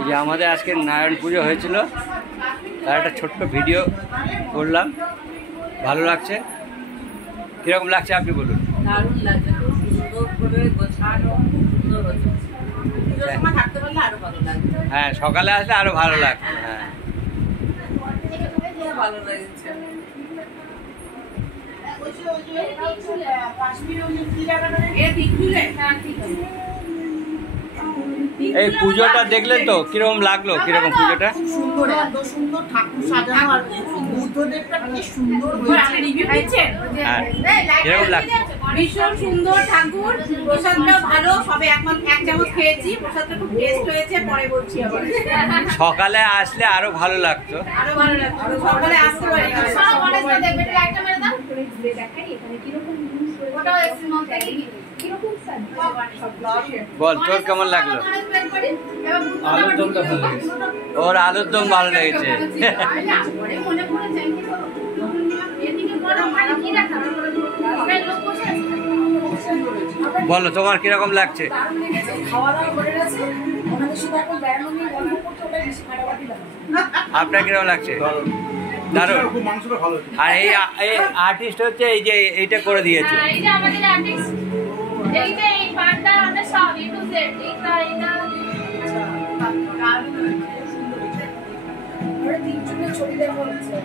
এই যে আমাদের আজকে নারায়ণ পুজো হয়েছিল, তার একটা ছোট্ট ভিডিও করলাম। ভালো লাগছে। কীরকম লাগছে আপনি বলুন? দারুণ লাগছে, খুব সুন্দর করে গোছানো, সুন্দর হচ্ছে। পুজোর সময় থাকতে পারলে আরো ভালো লাগবে। হ্যাঁ, সকালে আসলে আরো ভালো লাগছে। হ্যাঁ, ভালো লেগেছে। এই পুজোটা দেখলেন তো কিরকম লাগলো? কিরকম পুজোটা? খুব সুন্দর, এত সুন্দর ঠাকুর সাজানো আর বুদ্ধদেবটা কি সুন্দর হয়েছে। হ্যাঁ, কিরকম লাগছে? ভীষণ সুন্দর ঠাকুর, প্রসাদটা ভালো, সবে এক চামচ খেয়েছি, প্রসাদটা খুব টেস্ট হয়েছে, পরে বলছি আবার। সকালে আসলে আরো ভালো লাগতো। আরো ভালো লাগতো, সকালে আসতে পারি না। বল, তোর কেমন লাগলো? ওর আলুর দম ভালো লেগেছে। বলো, তোমার কিরকম লাগছে? আপনার কিরকম লাগছে? দারুণ। আর এই আর্টিস্ট হচ্ছে এই যে এইটা করে দিয়েছে। ছবি দেওয়া হচ্ছে।